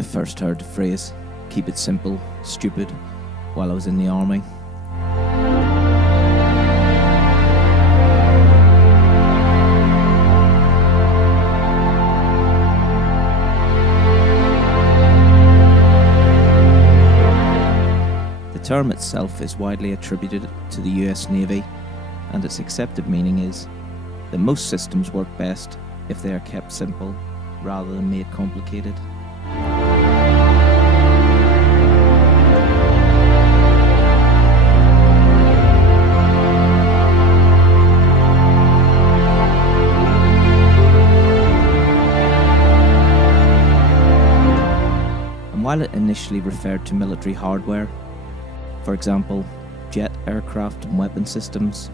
I first heard the phrase, keep it simple, stupid, while I was in the army. The term itself is widely attributed to the US Navy, and its accepted meaning is that most systems work best if they are kept simple rather than made complicated. And while it initially referred to military hardware, for example, jet, aircraft and weapon systems,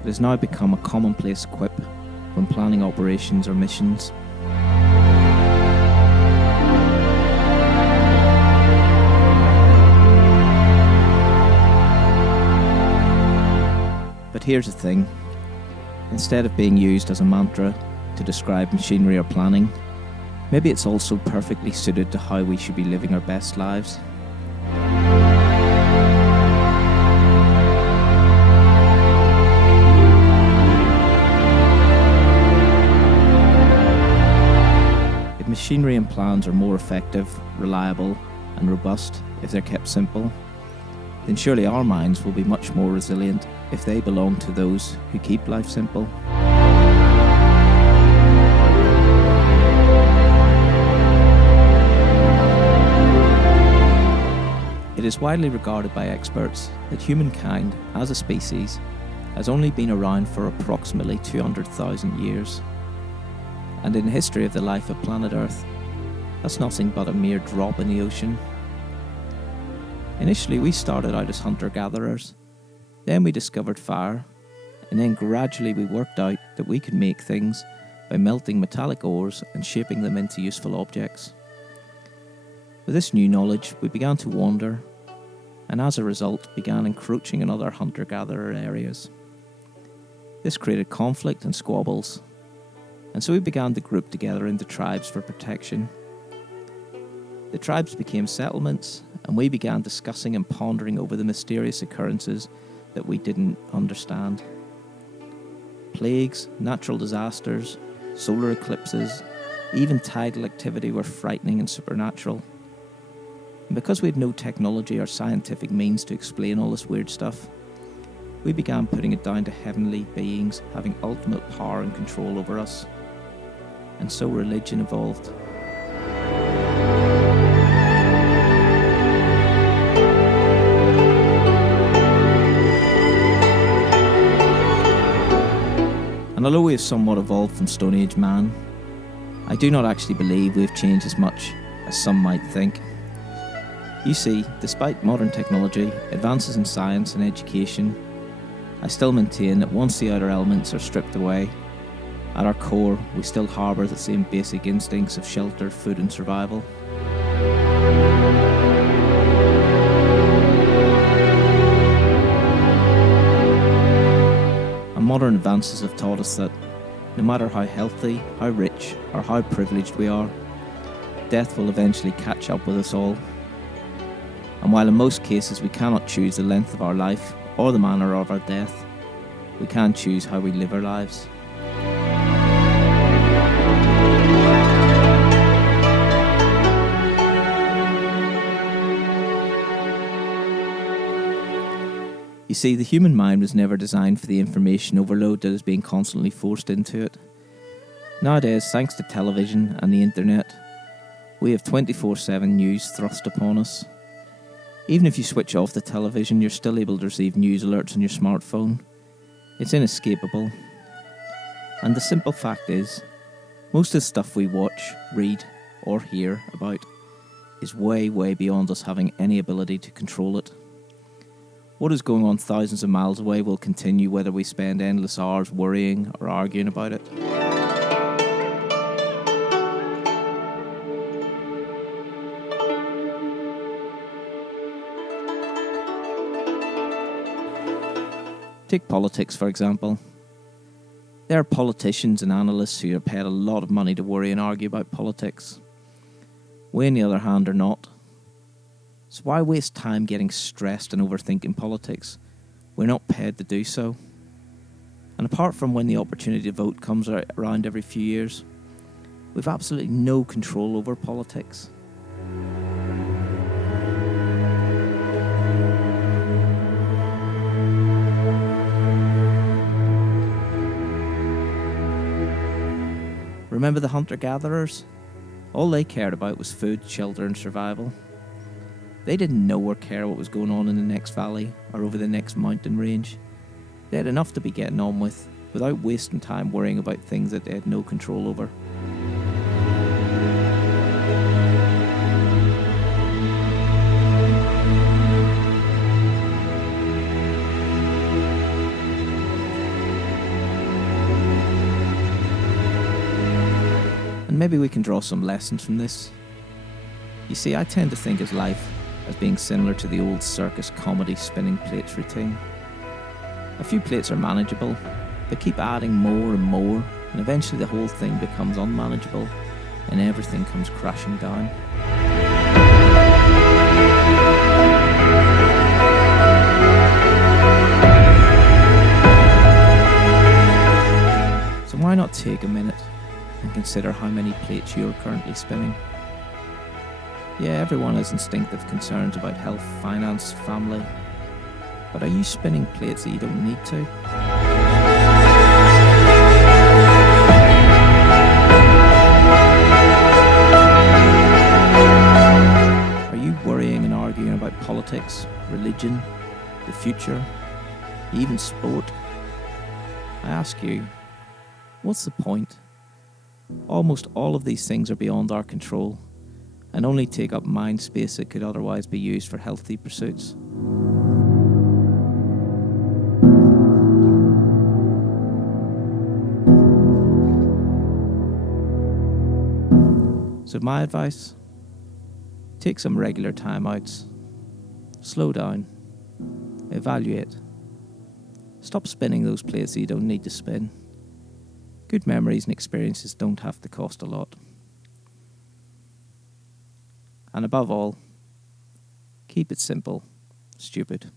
it has now become a commonplace quip when planning operations or missions. But here's the thing, instead of being used as a mantra to describe machinery or planning, maybe it's also perfectly suited to how we should be living our best lives. If machinery and plans are more effective, reliable, and robust if they're kept simple, then surely our minds will be much more resilient if they belong to those who keep life simple. It is widely regarded by experts that humankind, as a species, has only been around for approximately 200,000 years. And in the history of the life of planet Earth, that's nothing but a mere drop in the ocean. Initially, we started out as hunter-gatherers, then we discovered fire, and then gradually we worked out that we could make things by melting metallic ores and shaping them into useful objects. With this new knowledge, we began to wander, and as a result began encroaching on other hunter-gatherer areas. This created conflict and squabbles, and so we began to group together into tribes for protection. The tribes became settlements, and we began discussing and pondering over the mysterious occurrences that we didn't understand. Plagues, natural disasters, solar eclipses, even tidal activity were frightening and supernatural. And because we had no technology or scientific means to explain all this weird stuff, we began putting it down to heavenly beings having ultimate power and control over us. And so religion evolved. And although we have somewhat evolved from Stone Age man, I do not actually believe we have changed as much as some might think. You see, despite modern technology, advances in science and education, I still maintain that once the outer elements are stripped away, at our core, we still harbour the same basic instincts of shelter, food and survival. And modern advances have taught us that no matter how healthy, how rich, or how privileged we are, death will eventually catch up with us all. And while in most cases we cannot choose the length of our life or the manner of our death, we can choose how we live our lives. You see, the human mind was never designed for the information overload that is being constantly forced into it. Nowadays, thanks to television and the internet, we have 24/7 news thrust upon us. Even if you switch off the television, you're still able to receive news alerts on your smartphone. It's inescapable. And the simple fact is, most of the stuff we watch, read, or hear about is way, way beyond us having any ability to control it. What is going on thousands of miles away will continue whether we spend endless hours worrying or arguing about it. Take politics, for example. There are politicians and analysts who are paid a lot of money to worry and argue about politics. We, on the other hand, are not. So why waste time getting stressed and overthinking politics? We're not paid to do so. And apart from when the opportunity to vote comes around every few years, we've absolutely no control over politics. Remember the hunter-gatherers? All they cared about was food, shelter and survival. They didn't know or care what was going on in the next valley or over the next mountain range. They had enough to be getting on with, without wasting time worrying about things that they had no control over. And maybe we can draw some lessons from this. You see, I tend to think of life as being similar to the old circus comedy spinning plates routine. A few plates are manageable, but keep adding more and more, and eventually the whole thing becomes unmanageable, and everything comes crashing down. So why not take a minute and consider how many plates you're currently spinning? Yeah, everyone has instinctive concerns about health, finance, family. But are you spinning plates that you don't need to? Are you worrying and arguing about politics, religion, the future, even sport? I ask you, what's the point? Almost all of these things are beyond our control and only take up mind space that could otherwise be used for healthy pursuits. So my advice, take some regular time outs, slow down, evaluate, stop spinning those plates that you don't need to spin. Good memories and experiences don't have to cost a lot. And above all, keep it simple, stupid.